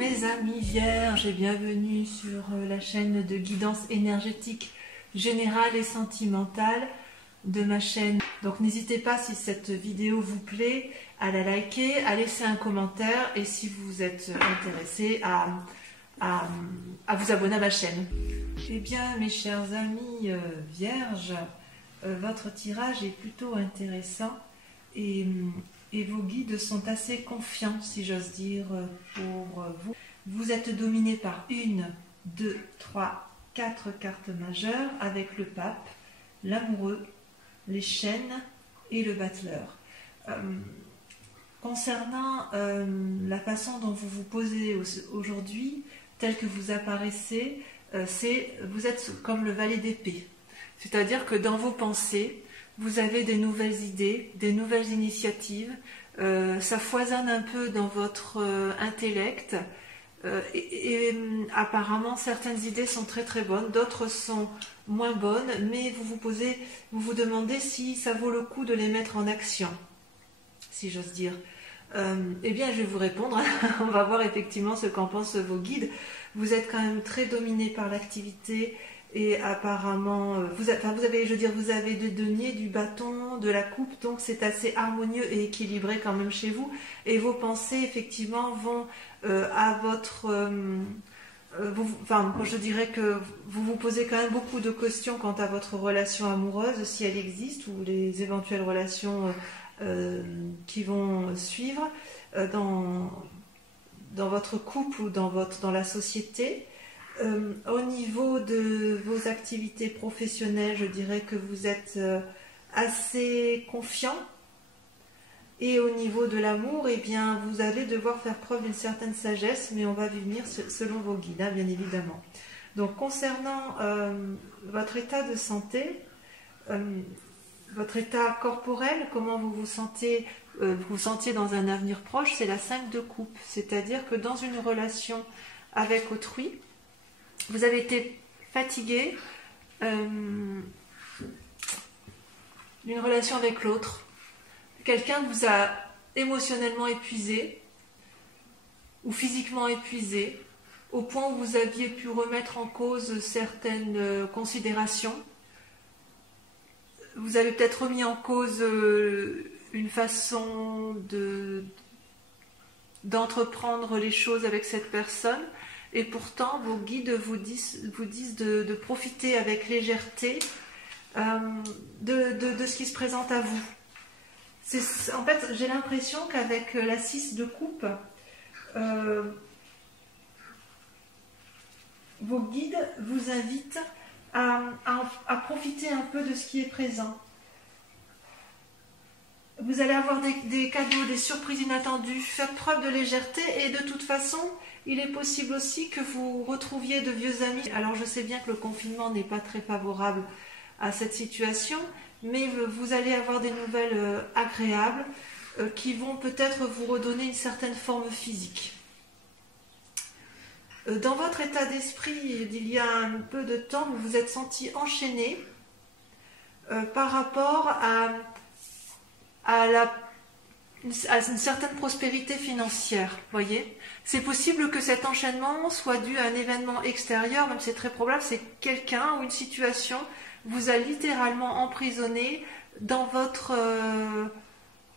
mes amis vierges et bienvenue sur la chaîne de guidance énergétique générale et sentimentale de ma chaîne. Donc n'hésitez pas, si cette vidéo vous plaît, à la liker, à laisser un commentaire et si vous êtes intéressé à vous abonner à ma chaîne. Eh bien mes chers amis vierges, votre tirage est plutôt intéressant et vos guides sont assez confiants, si j'ose dire, pour vous. Vous êtes dominé par 1, 2, 3, 4 cartes majeures avec le pape, l'amoureux, les chaînes et le battleur. Concernant la façon dont vous vous posez aujourd'hui, tel que vous apparaissez, vous êtes comme le valet d'épée. C'est-à-dire que dans vos pensées, vous avez des nouvelles idées, des nouvelles initiatives, ça foisonne un peu dans votre intellect et apparemment certaines idées sont très très bonnes, d'autres sont moins bonnes, mais vous vous demandez si ça vaut le coup de les mettre en action, si j'ose dire. Eh bien je vais vous répondre, on va voir effectivement ce qu'en pensent vos guides. Vous êtes quand même très dominé par l'activité. Et apparemment, vous avez des deniers, du bâton, de la coupe, donc c'est assez harmonieux et équilibré quand même chez vous. Et vos pensées, effectivement, vont à votre... je dirais que vous vous posez quand même beaucoup de questions quant à votre relation amoureuse, si elle existe, ou les éventuelles relations qui vont suivre dans votre couple ou dans la société. Au niveau de vos activités professionnelles, je dirais que vous êtes assez confiant. Et au niveau de l'amour, eh bien, vous allez devoir faire preuve d'une certaine sagesse, mais on va y venir selon vos guides, hein, bien évidemment. Donc, concernant votre état de santé, votre état corporel, comment vous vous sentiez dans un avenir proche, c'est la 5 de coupe. C'est-à-dire que dans une relation avec autrui, vous avez été fatigué d'une relation avec l'autre. Quelqu'un vous a émotionnellement épuisé ou physiquement épuisé au point où vous aviez pu remettre en cause certaines considérations. Vous avez peut-être remis en cause une façon d'entreprendre les choses avec cette personne. Et pourtant, vos guides vous disent de profiter avec légèreté de ce qui se présente à vous. En fait, j'ai l'impression qu'avec la 6 de coupe, vos guides vous invitent à profiter un peu de ce qui est présent. Vous allez avoir des cadeaux, des surprises inattendues, faire preuve de légèreté et de toute façon, il est possible aussi que vous retrouviez de vieux amis. Alors je sais bien que le confinement n'est pas très favorable à cette situation, mais vous allez avoir des nouvelles agréables qui vont peut-être vous redonner une certaine forme physique. Dans votre état d'esprit, il y a un peu de temps, vous vous êtes senti enchaîné par rapport à une certaine prospérité financière, voyez. C'est possible que cet enchaînement soit dû à un événement extérieur, même c'est très probable, c'est quelqu'un ou une situation vous a littéralement emprisonné dans votre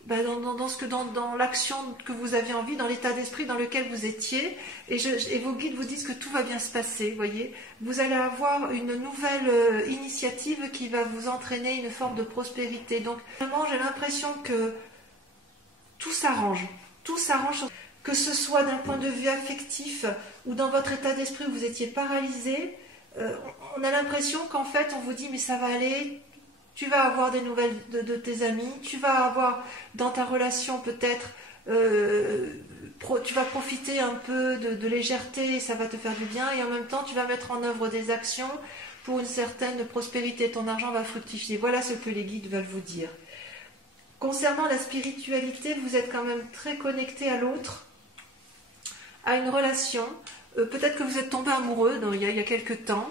dans l'action que vous aviez envie, dans l'état d'esprit dans lequel vous étiez, et vos guides vous disent que tout va bien se passer, voyez. Vous allez avoir une nouvelle initiative qui va vous entraîner une forme de prospérité. Donc vraiment, j'ai l'impression que tout s'arrange, que ce soit d'un point de vue affectif ou dans votre état d'esprit où vous étiez paralysé. On a l'impression qu'en fait on vous dit mais ça va aller, tu vas avoir des nouvelles de tes amis, tu vas avoir dans ta relation peut-être, tu vas profiter un peu de légèreté et ça va te faire du bien, et en même temps tu vas mettre en œuvre des actions pour une certaine prospérité, ton argent va fructifier. Voilà ce que les guides veulent vous dire. Concernant la spiritualité, vous êtes quand même très connecté à l'autre, à une relation. Peut-être que vous êtes tombé amoureux il y a quelques temps,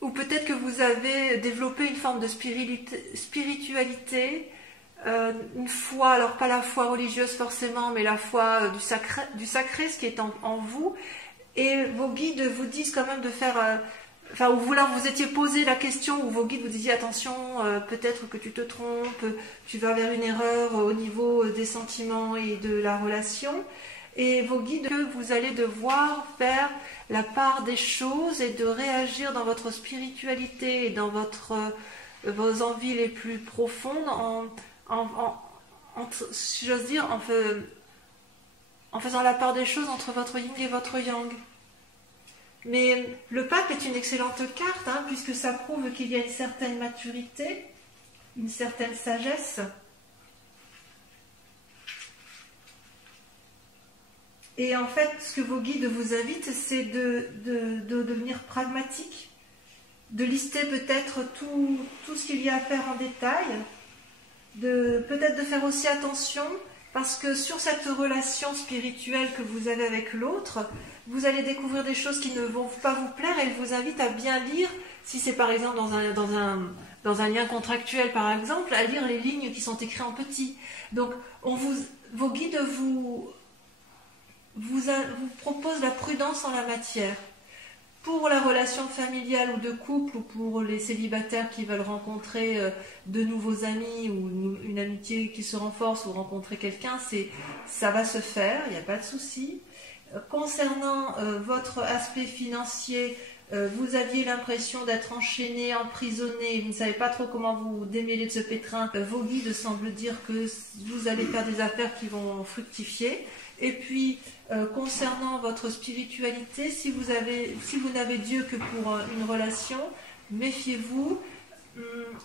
ou peut-être que vous avez développé une forme de spiritualité une foi, alors pas la foi religieuse forcément, mais la foi du sacré, ce qui est en vous. Et vos guides vous disent quand même de faire... Enfin, ou vous étiez posé la question, où vos guides vous disaient attention, peut-être que tu te trompes, tu vas vers une erreur au niveau des sentiments et de la relation. Et vos guides, que vous allez devoir faire la part des choses et de réagir dans votre spiritualité et dans vos envies les plus profondes si j'ose dire, en faisant la part des choses entre votre yin et votre yang. Mais le pape est une excellente carte, hein, puisque ça prouve qu'il y a une certaine maturité, une certaine sagesse. Et en fait, ce que vos guides vous invitent, c'est de devenir pragmatique, de lister peut-être tout ce qu'il y a à faire en détail, peut-être de faire aussi attention, parce que sur cette relation spirituelle que vous avez avec l'autre, vous allez découvrir des choses qui ne vont pas vous plaire, et elle vous invite à bien lire, si c'est par exemple dans un lien contractuel par exemple, à lire les lignes qui sont écrites en petit. Donc vos guides vous proposent la prudence en la matière. Pour la relation familiale ou de couple, ou pour les célibataires qui veulent rencontrer de nouveaux amis, ou une amitié qui se renforce, ou rencontrer quelqu'un, ça va se faire, il n'y a pas de souci. Concernant votre aspect financier, vous aviez l'impression d'être enchaîné, emprisonné, vous ne savez pas trop comment vous démêler de ce pétrin. Vos guides semblent dire que vous allez faire des affaires qui vont fructifier. Et puis, concernant votre spiritualité, si vous n'avez Dieu que pour une relation, méfiez-vous.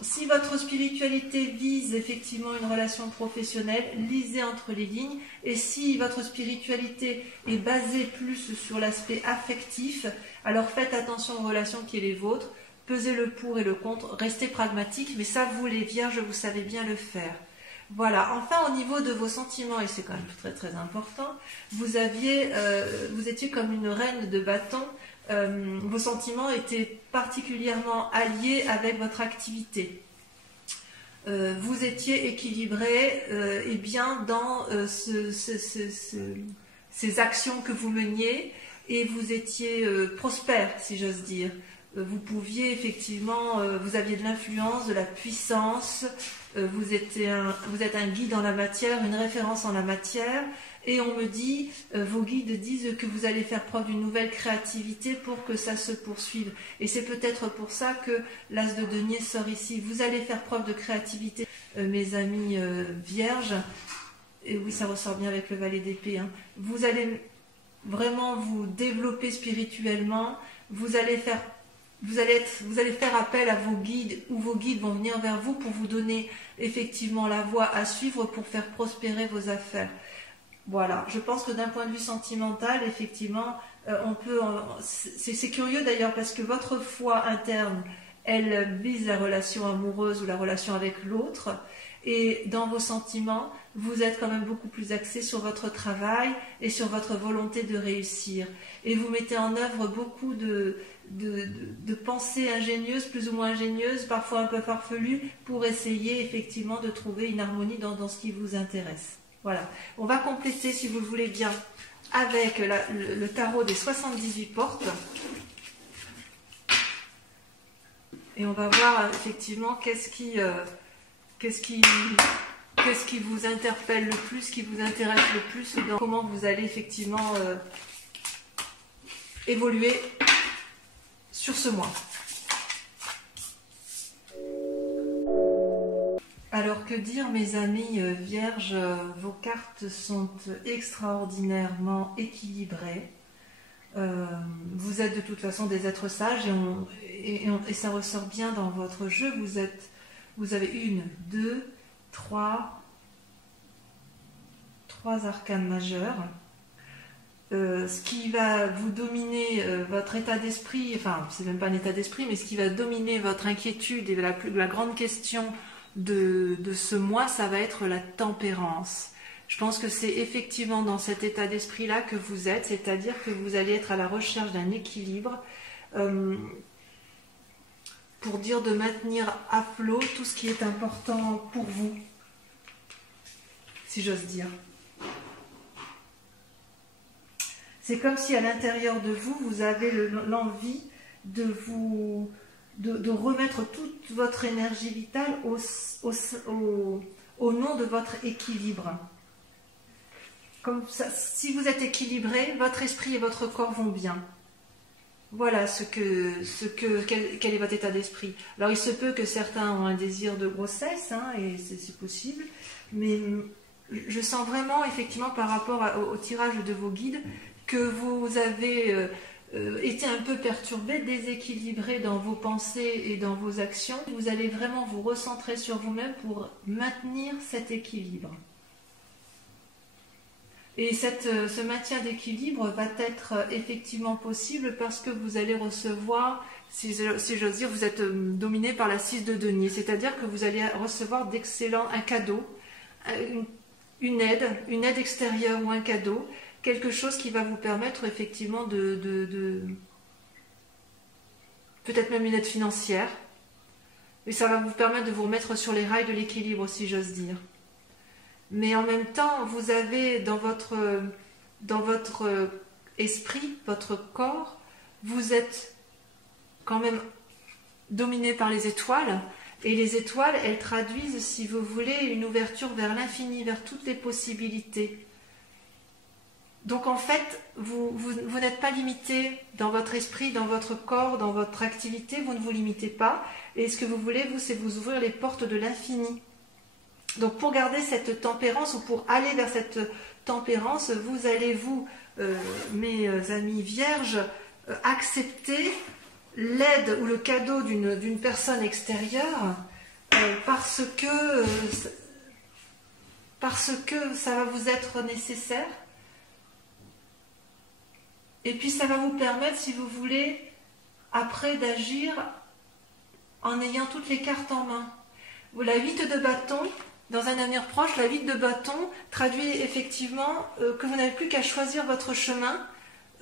Si votre spiritualité vise effectivement une relation professionnelle, lisez entre les lignes. Et si votre spiritualité est basée plus sur l'aspect affectif, alors faites attention aux relations qui sont les vôtres, pesez le pour et le contre, restez pragmatique, mais ça, vous les vierges, vous savez bien le faire. Voilà, enfin au niveau de vos sentiments, et c'est quand même très très important, vous étiez comme une reine de bâton. Vos sentiments étaient particulièrement alliés avec votre activité. Vous étiez équilibré et bien dans ces actions que vous meniez, et vous étiez prospère, si j'ose dire. Vous pouviez effectivement, vous aviez de l'influence, de la puissance, vous êtes un guide en la matière, une référence en la matière, et on me dit, vos guides disent que vous allez faire preuve d'une nouvelle créativité pour que ça se poursuive. Et c'est peut-être pour ça que l'as de denier sort ici. Vous allez faire preuve de créativité, mes amis vierges, et oui, ça ressort bien avec le valet d'épée, hein. Vous allez vraiment vous développer spirituellement, vous allez faire appel à vos guides, ou vos guides vont venir vers vous pour vous donner effectivement la voie à suivre pour faire prospérer vos affaires. Voilà, je pense que d'un point de vue sentimental, effectivement, c'est curieux d'ailleurs, parce que votre foi interne, elle vise la relation amoureuse ou la relation avec l'autre, et dans vos sentiments, vous êtes quand même beaucoup plus axé sur votre travail et sur votre volonté de réussir. Et vous mettez en œuvre beaucoup de pensées ingénieuses, plus ou moins ingénieuses, parfois un peu farfelues, pour essayer effectivement de trouver une harmonie dans ce qui vous intéresse. Voilà. On va compléter, si vous le voulez bien, avec le tarot des 78 portes. Et on va voir effectivement qu'est-ce qui vous interpelle le plus, qui vous intéresse le plus, dans comment vous allez effectivement évoluer sur ce mois. Alors que dire, mes amis vierges, vos cartes sont extraordinairement équilibrées. Vous êtes de toute façon des êtres sages, et ça ressort bien dans votre jeu. Vous avez 1, 2, 3 arcanes majeurs. Ce qui va vous dominer votre état d'esprit, enfin c'est même pas un état d'esprit, mais ce qui va dominer votre inquiétude et la grande question de ce mois, ça va être la tempérance. Je pense que c'est effectivement dans cet état d'esprit-là que vous êtes, c'est-à-dire que vous allez être à la recherche d'un équilibre, pour dire de maintenir à flot tout ce qui est important pour vous. si j'ose dire. C'est comme si à l'intérieur de vous, vous avez l'envie de remettre toute votre énergie vitale au nom de votre équilibre. Comme ça, si vous êtes équilibré, votre esprit et votre corps vont bien. Voilà quel est votre état d'esprit. Alors il se peut que certains ont un désir de grossesse, hein, et c'est possible, mais je sens vraiment effectivement par rapport au tirage de vos guides que vous avez été un peu perturbé, déséquilibré dans vos pensées et dans vos actions. Vous allez vraiment vous recentrer sur vous-même pour maintenir cet équilibre. Et ce maintien d'équilibre va être effectivement possible parce que vous allez recevoir, si j'ose dire, vous êtes dominé par la 6 de denier, c'est-à-dire que vous allez recevoir un cadeau, une aide extérieure ou un cadeau, quelque chose qui va vous permettre effectivement peut-être même une aide financière, mais ça va vous permettre de vous remettre sur les rails de l'équilibre, si j'ose dire. Mais en même temps, vous avez dans votre esprit, votre corps, vous êtes quand même dominé par les étoiles. Et les étoiles, elles traduisent, si vous voulez, une ouverture vers l'infini, vers toutes les possibilités. Donc en fait, vous n'êtes pas limité dans votre esprit, dans votre corps, dans votre activité, vous ne vous limitez pas. Et ce que vous voulez, vous, c'est vous ouvrir les portes de l'infini. Donc pour garder cette tempérance ou pour aller vers cette tempérance, vous allez mes amis vierges, accepter l'aide ou le cadeau d'une personne extérieure parce que ça va vous être nécessaire. Et puis ça va vous permettre, si vous voulez, après d'agir en ayant toutes les cartes en main. La 8 de bâton, dans un avenir proche, la 8 de bâton traduit effectivement que vous n'avez plus qu'à choisir votre chemin.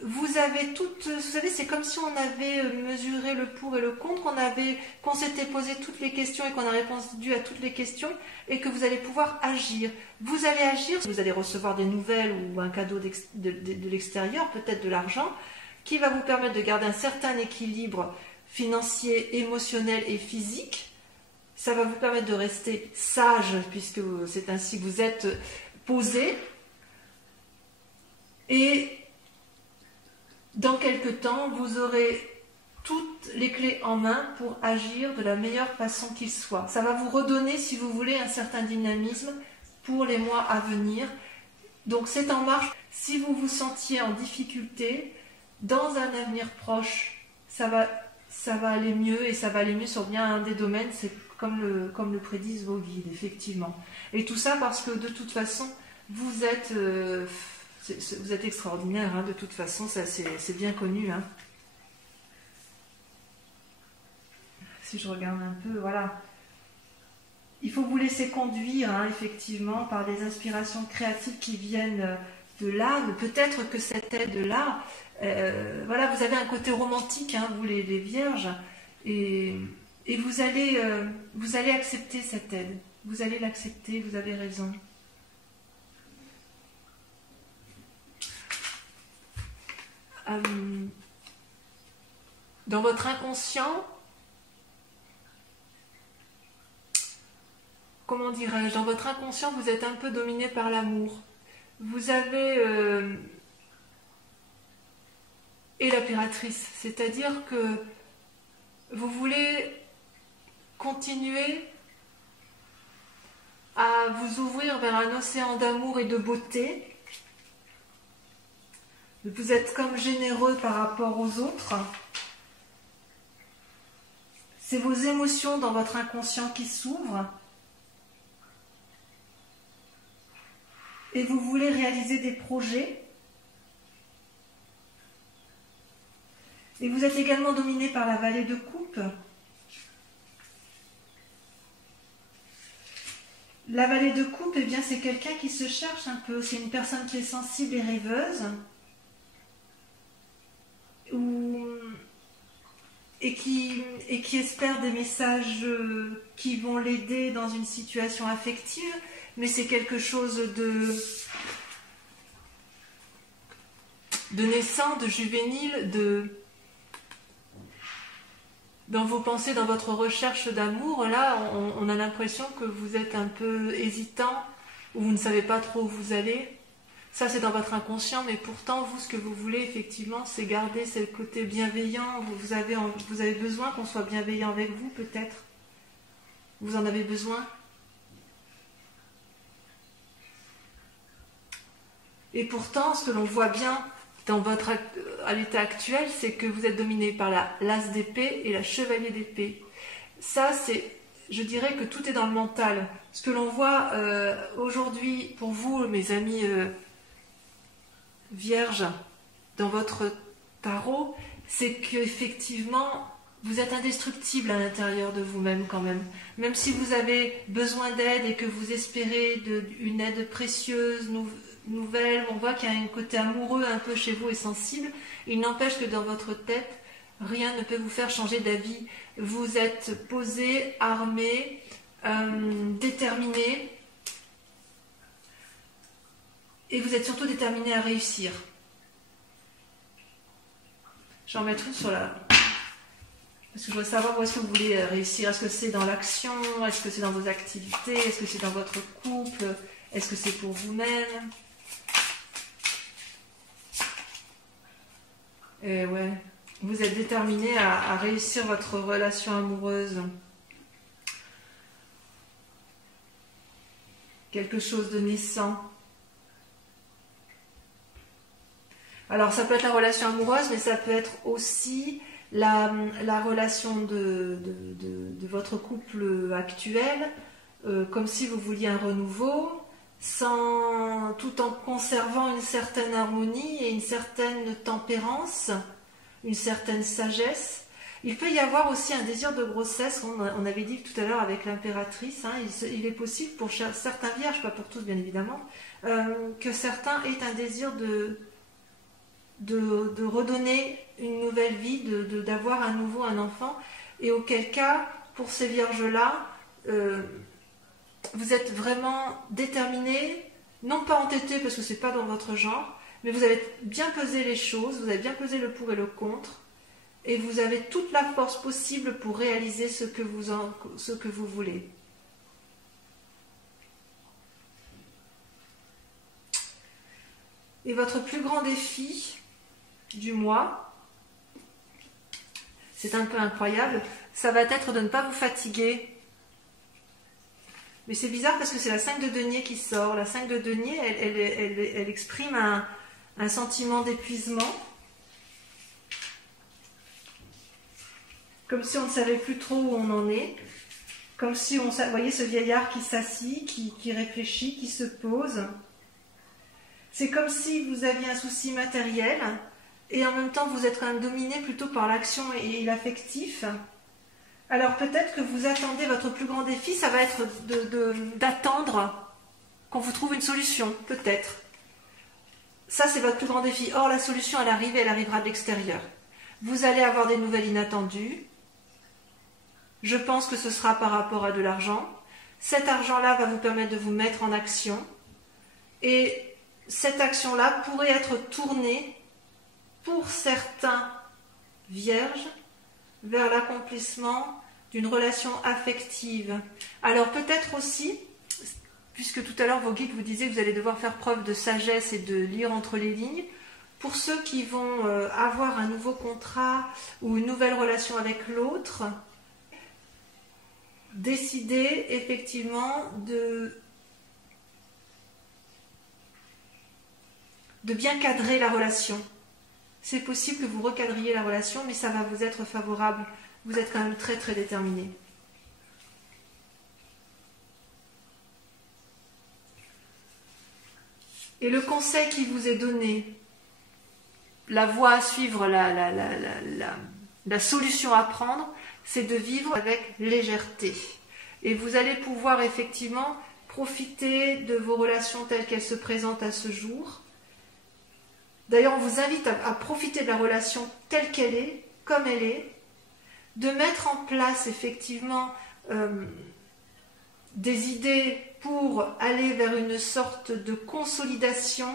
Vous avez vous savez, c'est comme si on avait mesuré le pour et le contre, qu'on s'était posé toutes les questions et qu'on a répondu à toutes les questions et que vous allez pouvoir agir. Vous allez agir, vous allez recevoir des nouvelles ou un cadeau de l'extérieur, peut-être de l'argent, qui va vous permettre de garder un certain équilibre financier, émotionnel et physique. Ça va vous permettre de rester sage, puisque c'est ainsi que vous êtes posé. Et dans quelque temps, vous aurez toutes les clés en main pour agir de la meilleure façon qu'il soit. Ça va vous redonner, si vous voulez, un certain dynamisme pour les mois à venir. Donc c'est en marche. Si vous vous sentiez en difficulté, dans un avenir proche, ça va aller mieux, et ça va aller mieux sur bien un des domaines. C'est comme le prédisent vos guides, effectivement. Et tout ça parce que de toute façon, vous êtes extraordinaire, hein, de toute façon, ça c'est bien connu. Hein. Si je regarde un peu, voilà. Il faut vous laisser conduire, hein, effectivement, par des inspirations créatives qui viennent de là. Peut-être que cette aide-là, voilà, vous avez un côté romantique, hein, vous les vierges, et vous allez accepter cette aide. Vous allez l'accepter, vous avez raison. Dans votre inconscient, comment dirais-je, dans votre inconscient, vous êtes un peu dominé par l'amour. Vous avez et l'impératrice, c'est-à-dire que vous voulez continuer à vous ouvrir vers un océan d'amour et de beauté. Vous êtes comme généreux par rapport aux autres. C'est vos émotions dans votre inconscient qui s'ouvrent. Et vous voulez réaliser des projets. Et vous êtes également dominé par la vallée de coupe. La vallée de coupe, eh bien, c'est quelqu'un qui se cherche un peu. C'est une personne qui est sensible et rêveuse. Et qui espère des messages qui vont l'aider dans une situation affective, mais c'est quelque chose de naissant, de juvénile, dans vos pensées, dans votre recherche d'amour. Là, on a l'impression que vous êtes un peu hésitant, ou vous ne savez pas trop où vous allez. Ça, c'est dans votre inconscient, mais pourtant, vous, ce que vous voulez, effectivement, c'est garder ce côté bienveillant. Vous avez besoin qu'on soit bienveillant avec vous, peut-être. Vous en avez besoin. Et pourtant, ce que l'on voit bien à l'état actuel, c'est que vous êtes dominé par l'as d'épée et la chevalier d'épée. Ça, je dirais que tout est dans le mental. Ce que l'on voit aujourd'hui, pour vous, mes amis vierges, dans votre tarot, c'est qu'effectivement, vous êtes indestructible à l'intérieur de vous-même quand même. Même si vous avez besoin d'aide et que vous espérez une aide précieuse, nouvelle, on voit qu'il y a un côté amoureux un peu chez vous et sensible, il n'empêche que dans votre tête, rien ne peut vous faire changer d'avis. Vous êtes posé, armé, déterminé, et vous êtes surtout déterminé à réussir. Je vais en mettre une sur la... Parce que je veux savoir où est-ce que vous voulez réussir. Est-ce que c'est dans l'action? Est-ce que c'est dans vos activités? Est-ce que c'est dans votre couple? Est-ce que c'est pour vous-même? Et ouais, vous êtes déterminé à réussir votre relation amoureuse. Quelque chose de naissant. Alors ça peut être la relation amoureuse, mais ça peut être aussi la relation de votre couple actuel, comme si vous vouliez un renouveau, tout en conservant une certaine harmonie et une certaine tempérance, une certaine sagesse. Il peut y avoir aussi un désir de grossesse, on avait dit tout à l'heure avec l'impératrice, hein, il est possible pour certains vierges, pas pour tous bien évidemment, que certains aient un désir de redonner une nouvelle vie, d'avoir à nouveau un enfant, et auquel cas, pour ces vierges-là, vous êtes vraiment déterminés, non pas entêtés parce que c'est pas dans votre genre, mais vous avez bien pesé les choses, vous avez bien pesé le pour et le contre, et vous avez toute la force possible pour réaliser ce que vous voulez. Et votre plus grand défi du mois, c'est un peu incroyable, ça va être de ne pas vous fatiguer. Mais c'est bizarre parce que c'est la 5 de denier qui sort. La 5 de denier, elle exprime un sentiment d'épuisement. Comme si on ne savait plus trop où on en est. Comme si vous voyez ce vieillard qui s'assit, qui réfléchit, qui se pose. C'est comme si vous aviez un souci matériel et en même temps vous êtes quand même dominé plutôt par l'action et l'affectif. Alors peut-être que vous attendez, votre plus grand défi, ça va être d'attendre qu'on vous trouve une solution, peut-être. Ça, c'est votre plus grand défi. Or, la solution, elle arrivera de l'extérieur. Vous allez avoir des nouvelles inattendues. Je pense que ce sera par rapport à de l'argent. Cet argent-là va vous permettre de vous mettre en action. Et cette action-là pourrait être tournée, pour certains vierges, vers l'accomplissement d'une relation affective. Alors peut-être aussi, puisque tout à l'heure vos guides vous disaient que vous allez devoir faire preuve de sagesse et de lire entre les lignes, pour ceux qui vont avoir un nouveau contrat ou une nouvelle relation avec l'autre, décider effectivement de bien cadrer la relation. C'est possible que vous recadriez la relation, mais ça va vous être favorable. Vous êtes quand même très très déterminé. Et le conseil qui vous est donné, la voie à suivre, la solution à prendre, c'est de vivre avec légèreté. Et vous allez pouvoir effectivement profiter de vos relations telles qu'elles se présentent à ce jour. D'ailleurs, on vous invite à profiter de la relation telle qu'elle est, comme elle est, de mettre en place effectivement des idées pour aller vers une sorte de consolidation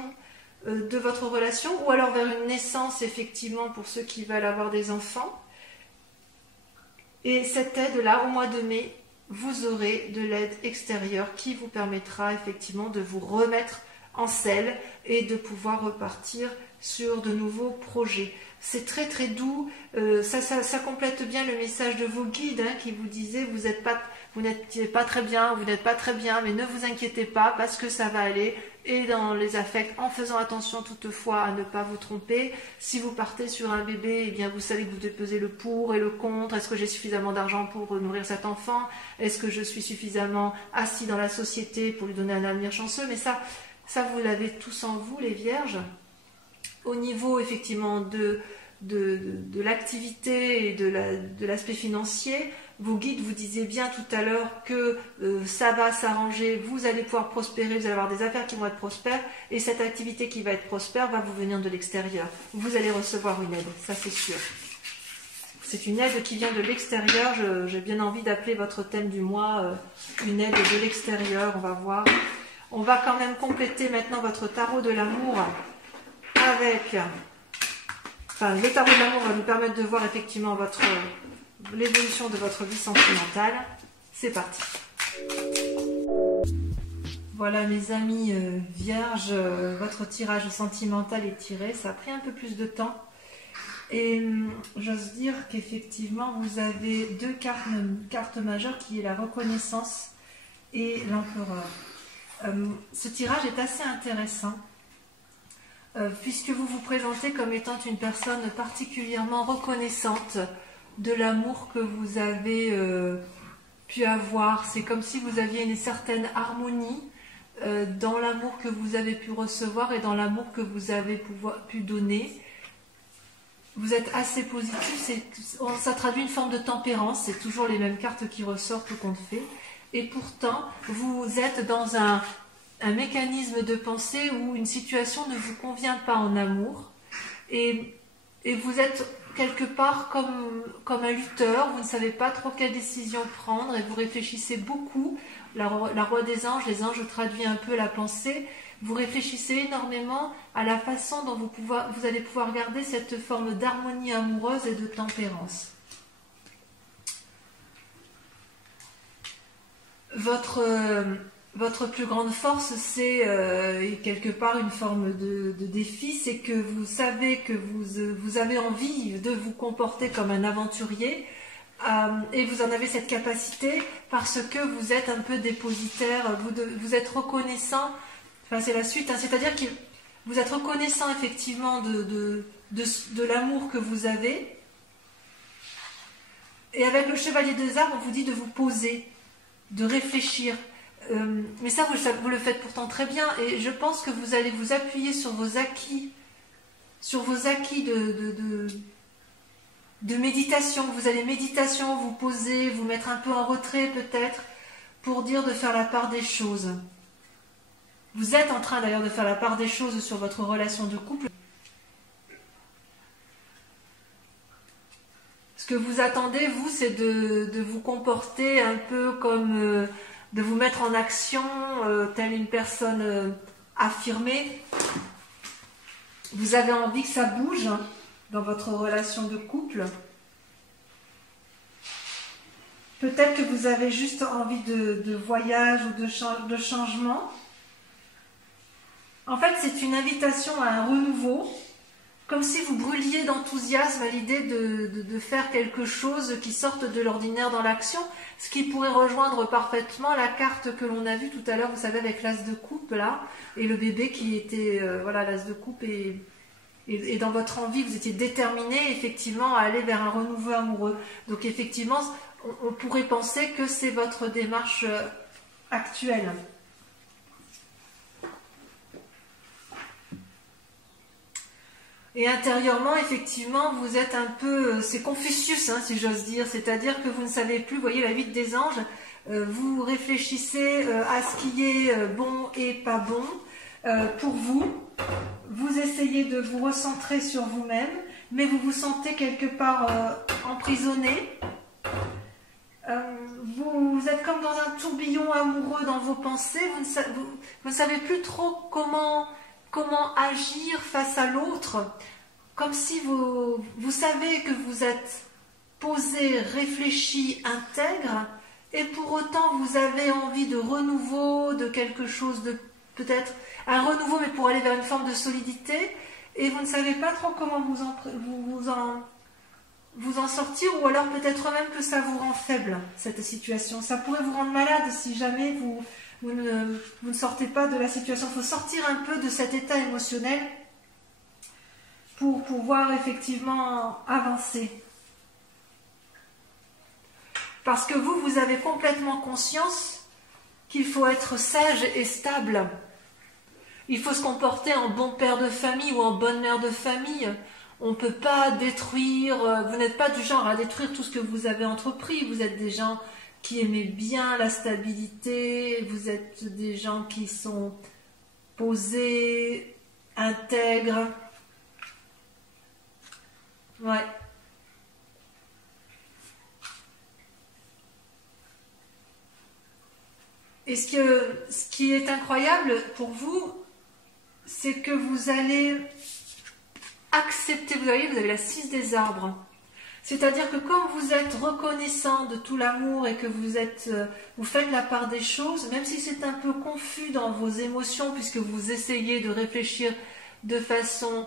de votre relation, ou alors vers une naissance, effectivement, pour ceux qui veulent avoir des enfants. Et cette aide-là, au mois de mai, vous aurez de l'aide extérieure qui vous permettra effectivement de vous remettre en selle et de pouvoir repartir sur de nouveaux projets. C'est très très doux, ça complète bien le message de vos guides qui vous disaient vous n'êtes pas très bien, mais ne vous inquiétez pas parce que ça va aller. Et dans les affects, en faisant attention toutefois à ne pas vous tromper. Si vous partez sur un bébé, eh bien vous savez que vous devez peser le pour et le contre. Est-ce que j'ai suffisamment d'argent pour nourrir cet enfant? Est-ce que je suis suffisamment assis dans la société pour lui donner un avenir chanceux? Mais ça vous l'avez tous en vous, les vierges. Au niveau effectivement de l'activité et de l'aspect financier, vos guides vous disaient bien tout à l'heure que ça va s'arranger, vous allez pouvoir prospérer, vous allez avoir des affaires qui vont être prospères, et cette activité qui va être prospère va vous venir de l'extérieur. Vous allez recevoir une aide, ça c'est sûr. C'est une aide qui vient de l'extérieur. J'ai bien envie d'appeler votre thème du mois une aide de l'extérieur. On va voir. On va quand même compléter maintenant votre tarot de l'amour avec... Enfin, le tarot de l'amour va nous permettre de voir effectivement l'évolution de votre vie sentimentale. C'est parti. Voilà mes amis vierges, votre tirage sentimental est tiré. Ça a pris un peu plus de temps. Et j'ose dire qu'effectivement vous avez deux cartes majeures qui est la reconnaissance et l'empereur. Ce tirage est assez intéressant puisque vous vous présentez comme étant une personne particulièrement reconnaissante de l'amour que vous avez pu avoir. C'est comme si vous aviez une certaine harmonie dans l'amour que vous avez pu recevoir et dans l'amour que vous avez pu donner. Vous êtes assez positif, ça traduit une forme de tempérance, c'est toujours les mêmes cartes qui ressortent tout compte fait. Et pourtant, vous êtes dans un mécanisme de pensée où une situation ne vous convient pas en amour. Et vous êtes quelque part comme un lutteur, vous ne savez pas trop quelle décision prendre et vous réfléchissez beaucoup. La roi des anges, les anges traduisent un peu la pensée. Vous réfléchissez énormément à la façon dont vous allez pouvoir garder cette forme d'harmonie amoureuse et de tempérance. Votre plus grande force, c'est quelque part une forme de défi, c'est que vous savez que vous avez envie de vous comporter comme un aventurier et vous en avez cette capacité parce que vous êtes un peu dépositaire, vous êtes reconnaissant. Enfin, c'est la suite, c'est-à-dire que vous êtes reconnaissant effectivement de l'amour que vous avez. Et avec le chevalier des arbres, on vous dit de vous poser, de réfléchir. Mais ça, vous le faites pourtant très bien. Et je pense que vous allez vous appuyer sur vos acquis de méditation. Vous allez méditation, vous poser, vous mettre un peu en retrait peut-être, pour dire de faire la part des choses. Vous êtes en train d'ailleurs de faire la part des choses sur votre relation de couple. Ce que vous attendez, vous, c'est de vous comporter un peu comme... de vous mettre en action, telle une personne affirmée. Vous avez envie que ça bouge dans votre relation de couple. Peut-être que vous avez juste envie de voyage ou de changement. En fait, c'est une invitation à un renouveau, comme si vous brûliez d'enthousiasme à l'idée de faire quelque chose qui sorte de l'ordinaire dans l'action, ce qui pourrait rejoindre parfaitement la carte que l'on a vue tout à l'heure, vous savez, avec l'as de coupe, là, et le bébé qui était, voilà, l'as de coupe, et dans votre envie, vous étiez déterminé, effectivement, à aller vers un renouveau amoureux. Donc, effectivement, on pourrait penser que c'est votre démarche actuelle. Et intérieurement, effectivement, vous êtes un peu... c'est Confucius, si j'ose dire. C'est-à-dire que vous ne savez plus, vous voyez la 8 des anges, vous réfléchissez à ce qui est bon et pas bon pour vous. Vous essayez de vous recentrer sur vous-même, mais vous vous sentez quelque part emprisonné. vous êtes comme dans un tourbillon amoureux dans vos pensées, vous ne savez plus trop comment agir face à l'autre, comme si vous savez que vous êtes posé, réfléchi, intègre, et pour autant vous avez envie de renouveau, de quelque chose de peut-être un renouveau, mais pour aller vers une forme de solidité, et vous ne savez pas trop comment vous en sortir, ou alors peut-être même que ça vous rend faible, cette situation. Ça pourrait vous rendre malade si jamais vous ne sortez pas de la situation. Il faut sortir un peu de cet état émotionnel pour pouvoir effectivement avancer. Parce que vous avez complètement conscience qu'il faut être sage et stable. Il faut se comporter en bon père de famille ou en bonne mère de famille. On ne peut pas détruire, vous n'êtes pas du genre à détruire tout ce que vous avez entrepris. Vous êtes des gens qui aimez bien la stabilité, vous êtes des gens qui sont posés, intègres. Ouais. Et ce qui est incroyable pour vous, c'est que vous allez accepter, vous voyez, vous avez la 6 des arbres. C'est-à-dire que quand vous êtes reconnaissant de tout l'amour et que vous faites la part des choses, même si c'est un peu confus dans vos émotions, puisque vous essayez de réfléchir de façon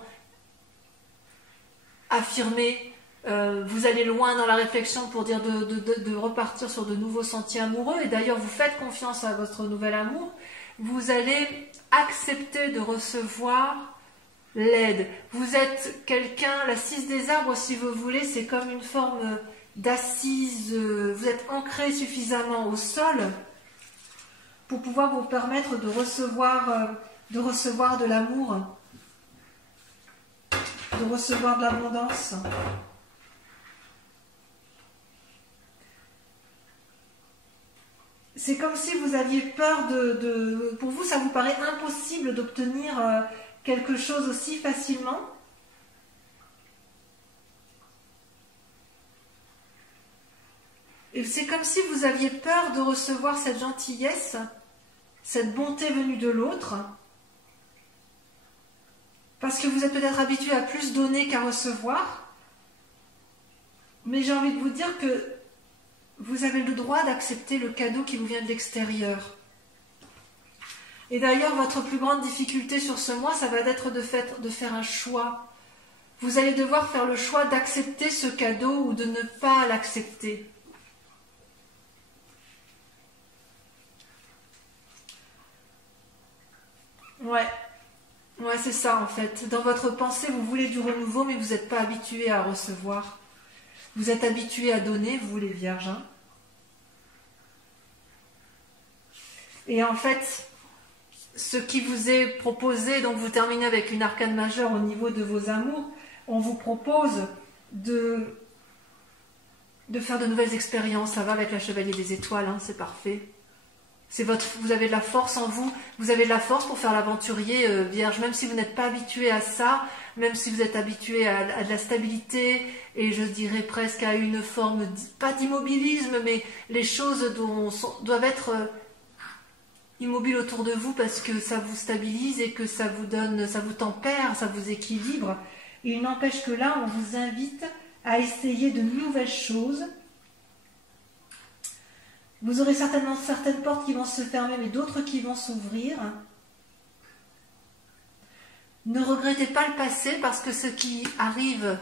affirmée, vous allez loin dans la réflexion pour dire de repartir sur de nouveaux sentiers amoureux, et d'ailleurs vous faites confiance à votre nouvel amour, vous allez accepter de recevoir l'aide. Vous êtes quelqu'un, la 6 des arbres, si vous voulez, c'est comme une forme d'assise, vous êtes ancré suffisamment au sol pour pouvoir vous permettre de recevoir de l'amour, de recevoir de l'abondance. C'est comme si vous aviez peur pour vous, ça vous paraît impossible d'obtenir quelque chose aussi facilement. Et c'est comme si vous aviez peur de recevoir cette gentillesse, cette bonté venue de l'autre, parce que vous êtes peut-être habitué à plus donner qu'à recevoir. Mais j'ai envie de vous dire que vous avez le droit d'accepter le cadeau qui vous vient de l'extérieur. Et d'ailleurs, votre plus grande difficulté sur ce mois, ça va être de faire un choix. Vous allez devoir faire le choix d'accepter ce cadeau ou de ne pas l'accepter. Ouais, c'est ça en fait. Dans votre pensée, vous voulez du renouveau, mais vous n'êtes pas habitué à recevoir. Vous êtes habitué à donner, vous les vierges. Hein. Et en fait, ce qui vous est proposé, donc vous terminez avec une arcane majeure au niveau de vos amours, on vous propose de faire de nouvelles expériences. Ça va avec la chevalier des étoiles, hein, c'est parfait. Vous avez de la force en vous, vous avez de la force pour faire l'aventurier vierge, même si vous n'êtes pas habitué à ça, même si vous êtes habitué à de la stabilité, et je dirais presque à une forme, pas d'immobilisme, mais les choses doivent être immobiles autour de vous parce que ça vous stabilise et que ça vous tempère, ça vous équilibre. Et il n'empêche que là, on vous invite à essayer de nouvelles choses. Vous aurez certainement certaines portes qui vont se fermer, mais d'autres qui vont s'ouvrir. Ne regrettez pas le passé, parce que ce qui arrive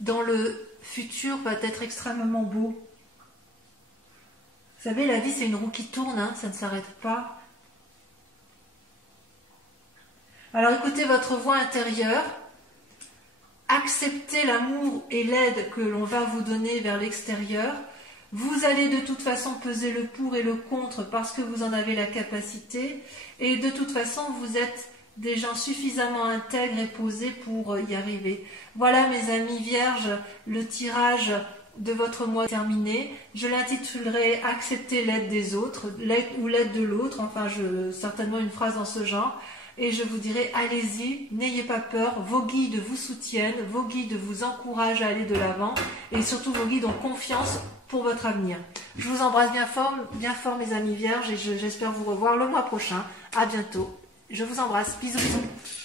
dans le futur va être extrêmement beau. Vous savez, la vie, c'est une roue qui tourne, hein, ça ne s'arrête pas. Alors écoutez votre voix intérieure, acceptez l'amour et l'aide que l'on va vous donner vers l'extérieur. Vous allez de toute façon peser le pour et le contre parce que vous en avez la capacité, et de toute façon vous êtes des gens suffisamment intègres et posés pour y arriver. Voilà mes amis vierges, le tirage de votre mois terminé. Je l'intitulerai « Accepter l'aide des autres », l'aide ou l'aide de l'autre, enfin certainement une phrase dans ce genre. et je vous dirai allez-y, n'ayez pas peur, vos guides vous soutiennent, vos guides vous encouragent à aller de l'avant et surtout vos guides ont confiance pour votre avenir. Je vous embrasse bien fort mes amis vierges et j'espère vous revoir le mois prochain. À bientôt. Je vous embrasse. Bisous bisous.